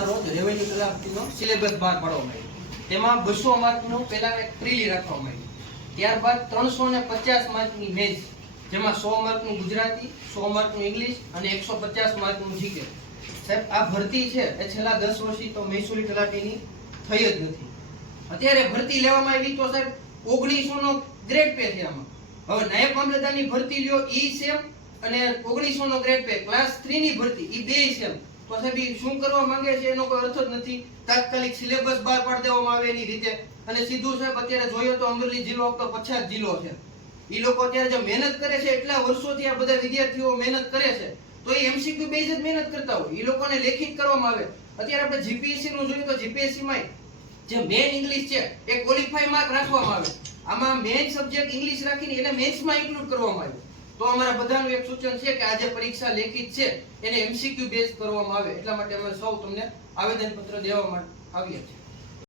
રોજ revenue તલાટીનો syllabus બહાર પાડવામાં આવ્યો. તેમાં 200 માર્કનું પહેલા એક પ્રિલી રાખવામાં આવ્યું. ત્યારબાદ 350 માર્કની મેન્સ, જેમાં 100 માર્કનું ગુજરાતી, 100 માર્કનું ઇંગ્લિશ અને 150 માર્કનું જીકે. સાહેબ, આ ભરતી છે એ છેલ્લા 10 વર્ષથી તો મહેસૂલી તલાટીની થઈ જ નથી. અત્યારે ભરતી લેવામાં આવી તો સાહેબ 1900 નો ગ્રેડ પે છે આમાં. હવે નાયબ મામલતદારની ભરતી લ્યો ઈ સેમ અને 1900 નો ગ્રેડ પે, ક્લાસ 3 ની ભરતી ઈ બે સેમ. તો સાહેબ ઈ શું કરવા માંગે છે એનો કોઈ અર્થ જ નથી. તાત્કાલિક સિલેબસ બહાર પાડી દેવામાં આવે એની રીતે, અને સીધું સાહેબ અત્યારે જોઈએ તો અમરેલી જિલ્લો તો પછાત જિલ્લો છે. ઈ લોકો અત્યારે જે મહેનત કરે છે, એટલા વર્ષોથી આ બધા વિદ્યાર્થીઓ મહેનત કરે છે, તો એ એમસીક્યુ બેઝ જ મહેનત કરતા હોય. ઈ લોકોને લેખિત કરવામાં આવે. અત્યારે આપણે જીપીએસસી નું જોઈએ તો જીપીએસસી માં જે મેન ઇંગ્લિશ છે એ ક્વોલિફાઈ માર્ક રાખવામાં આવે. આમાં મેન સબ્જેક્ટ ઇંગ્લિશ રાખીને એને મેન્સમાં ઇન્ક્લુડ કરવામાં આવે. તો અમારા બધાનું એક સૂચન છે કે આ જે પરીક્ષા લેખિત છે એને એમસીક્યુ બેઝ કરવામાં આવે. એટલા માટે અમે સૌ તમને આવેદન પત્ર દેવા માટે આવ્યા છીએ.